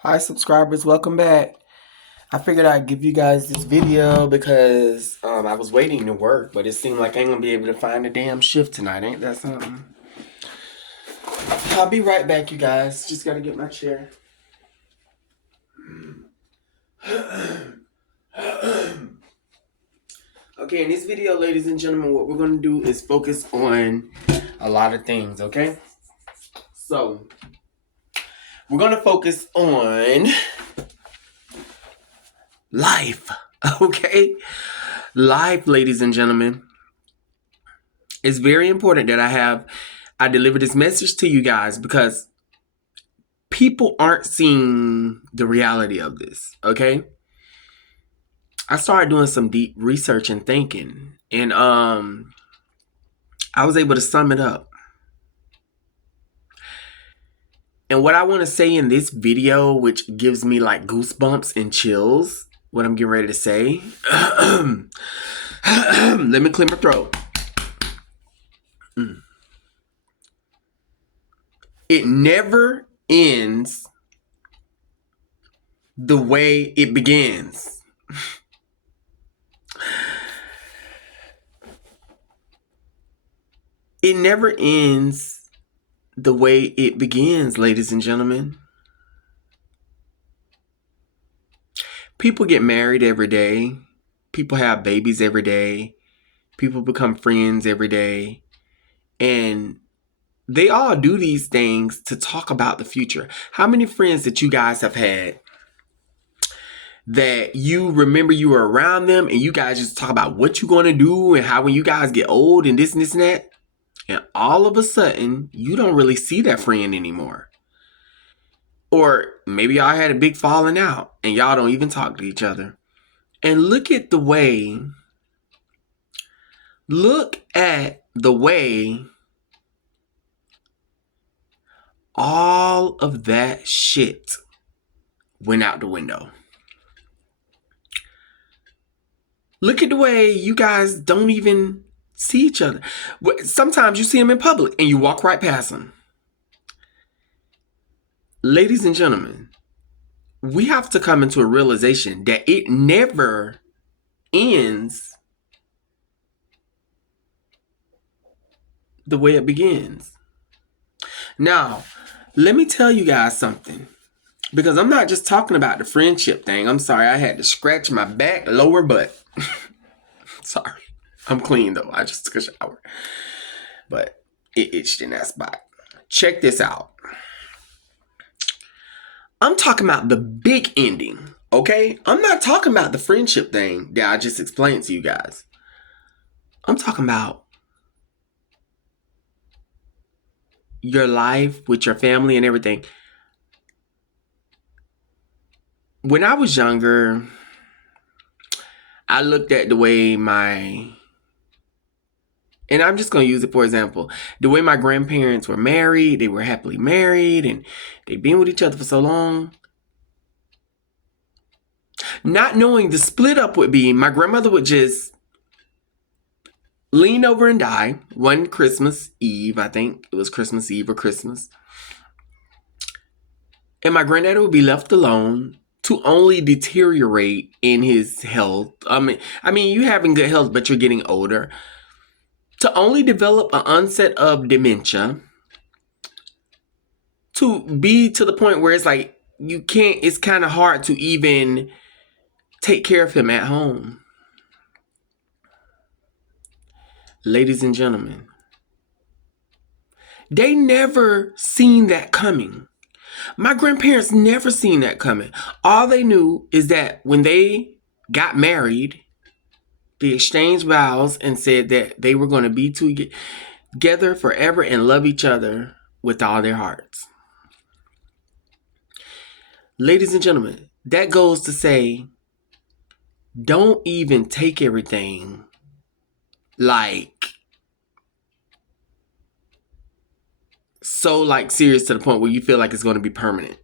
Hi subscribers, welcome back. I figured I'd give you guys this video because I was waiting to work, but it seemed like I ain't gonna be able to find a damn shift tonight. Ain't that something? I'll be right back, you guys. Just gotta get my chair. Okay, in this video, ladies and gentlemen, what we're gonna do is focus on a lot of things, okay? So, we're gonna focus on life, okay? Life, ladies and gentlemen. It's very important that I deliver this message to you guys because people aren't seeing the reality of this, okay? I started doing some deep research and thinking, and I was able to sum it up. And what I want to say in this video, which gives me like goosebumps and chills, what I'm getting ready to say. Let me clear my throat. It never ends the way it begins. It never ends the way it begins, ladies and gentlemen. People get married every day. People have babies every day. People become friends every day. And they all do these things to talk about the future. How many friends that you guys have had that you remember you were around them and you guys just talk about what you're going to do and how when you guys get old and this and this and that? And all of a sudden, you don't really see that friend anymore. Or maybe y'all had a big falling out and y'all don't even talk to each other. And look at the way all of that shit went out the window. Look at the way you guys don't even see each other. Sometimes you see them in public and you walk right past them. Ladies and gentlemen, we have to come into a realization that it never ends the way it begins. Now, let me tell you guys something. Because I'm not just talking about the friendship thing. I'm sorry, I had to scratch my back lower butt. Sorry. I'm clean though. I just took a shower. But it itched in that spot. Check this out. I'm talking about the big ending, okay? I'm not talking about the friendship thing that I just explained to you guys. I'm talking about your life with your family and everything. When I was younger, I looked at the way and I'm just going to use it for example, the way my grandparents were married, they were happily married and they've been with each other for so long. Not knowing the split up would be, my grandmother would just lean over and die one Christmas Eve. I think it was Christmas Eve or Christmas. And my granddad would be left alone to only deteriorate in his health. I mean, you having good health, but you're getting older. To only develop an onset of dementia. To be to the point where it's like, it's kind of hard to even take care of him at home. Ladies and gentlemen, they never seen that coming. My grandparents never seen that coming. All they knew is that when they got married, they exchanged vows and said that they were going to be together forever and love each other with all their hearts. Ladies and gentlemen, that goes to say, don't even take everything like so like serious to the point where you feel like it's going to be permanent.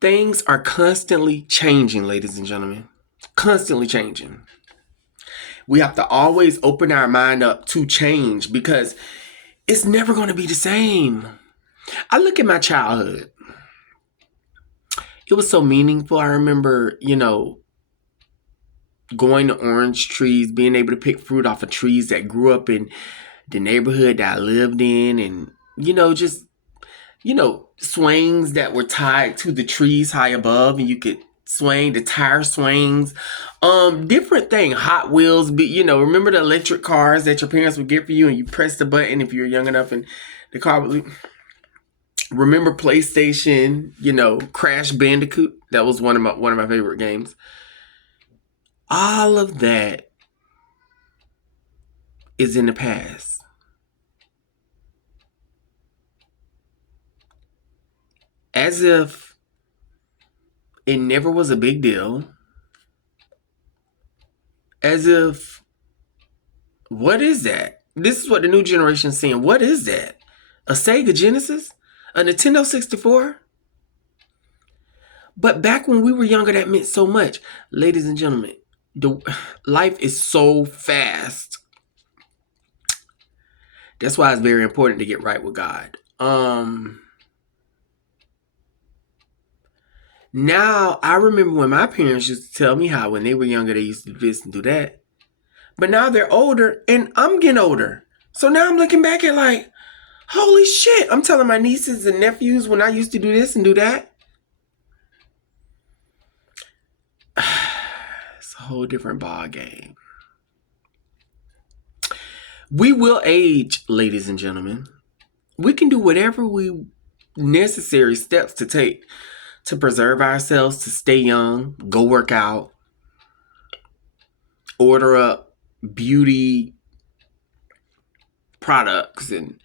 Things are constantly changing, ladies and gentlemen. Constantly changing. We have to always open our mind up to change because it's never going to be the same. I look at my childhood. It was so meaningful. I remember, going to orange trees, being able to pick fruit off of trees that grew up in the neighborhood that I lived in, and just swings that were tied to the trees high above, and you could swing the tire swings, different thing. Hot Wheels, but remember the electric cars that your parents would get for you, and you press the button if you were young enough, and the car would. Remember PlayStation, Crash Bandicoot. That was one of my favorite games. All of that is in the past. As if it never was a big deal. As if, what is that? This is what the new generation is saying. What is that? A Sega Genesis? A Nintendo 64? But back when we were younger, that meant so much. Ladies and gentlemen, life is so fast. That's why it's very important to get right with God. Now, I remember when my parents used to tell me how when they were younger, they used to do this and do that. But now they're older, and I'm getting older. So now I'm looking back at like, holy shit. I'm telling my nieces and nephews when I used to do this and do that. It's a whole different ball game. We will age, ladies and gentlemen. We can do whatever necessary steps to take to preserve ourselves, to stay young, go work out, order up beauty products and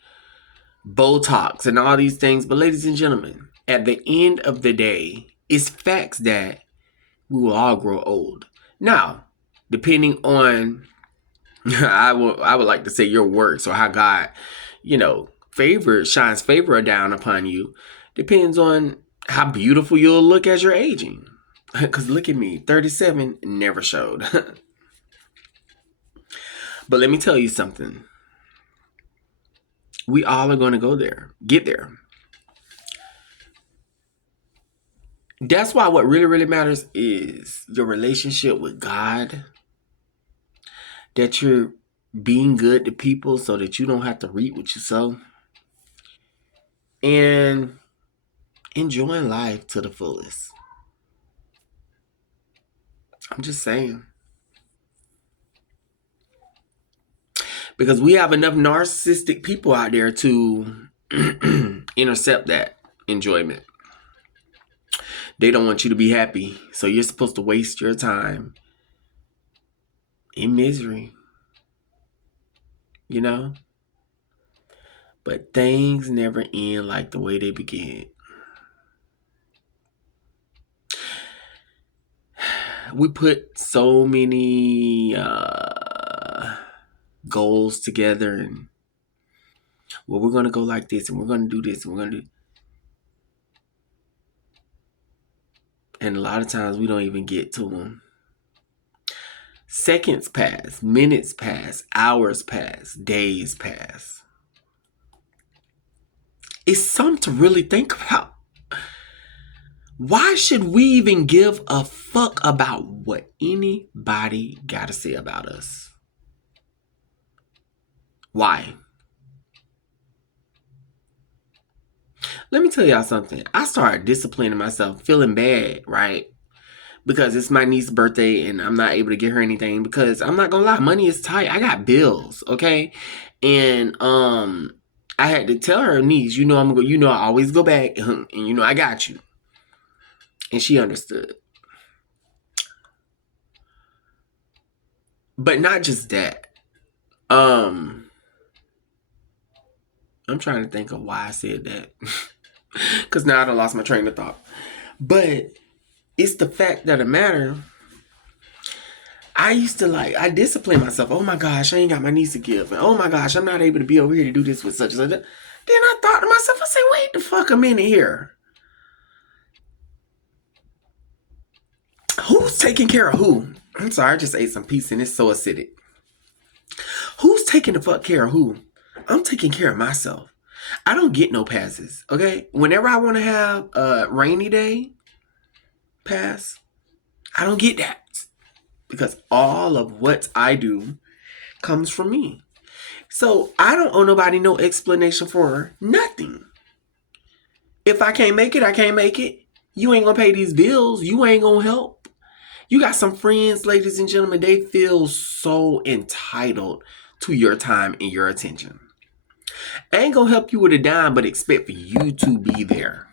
Botox and all these things. But ladies and gentlemen, at the end of the day, it's facts that we will all grow old. Now, depending on, I would like to say your works or how God, shines favor down upon you, depends on how beautiful you'll look as you're aging. Because look at me, 37 never showed. But let me tell you something. We all are going to get there. That's why what really, really matters is your relationship with God. That you're being good to people so that you don't have to reap what you sow. And enjoying life to the fullest. I'm just saying. Because we have enough narcissistic people out there to intercept that enjoyment. They don't want you to be happy. So you're supposed to waste your time in misery. But things never end like the way they begin. We put so many goals together, and we're going to go like this, and we're going to do this, and we're going to do. And a lot of times we don't even get to them. Seconds pass, minutes pass, hours pass, days pass. It's something to really think about. Why should we even give a fuck about what anybody got to say about us? Why? Let me tell y'all something. I started disciplining myself, feeling bad, right? Because it's my niece's birthday and I'm not able to get her anything because I'm not gonna lie, money is tight. I got bills, okay? And I had to tell her, niece, I'm gonna go, I always go back and I got you. And she understood. But not just that. I'm trying to think of why I said that. Because now I done lost my train of thought. But it's the fact that the matter. I used to I discipline myself. Oh my gosh, I ain't got my niece a gift. And oh my gosh, I'm not able to be over here to do this with such and such. Then I thought to myself, I said, wait the fuck a minute here. Who's taking care of who? I'm sorry, I just ate some pizza and it's so acidic. Who's taking the fuck care of who? I'm taking care of myself. I don't get no passes, okay? Whenever I want to have a rainy day, pass. I don't get that because all of what I do comes from me. So I don't owe nobody no explanation for nothing. If I can't make it, I can't make it. You ain't gonna pay these bills. You ain't gonna help. You got some friends, ladies and gentlemen, they feel so entitled to your time and your attention. I ain't gonna help you with a dime, but expect for you to be there.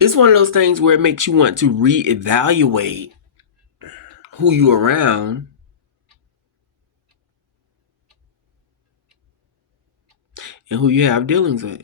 It's one of those things where it makes you want to reevaluate who you around and who you have dealings with.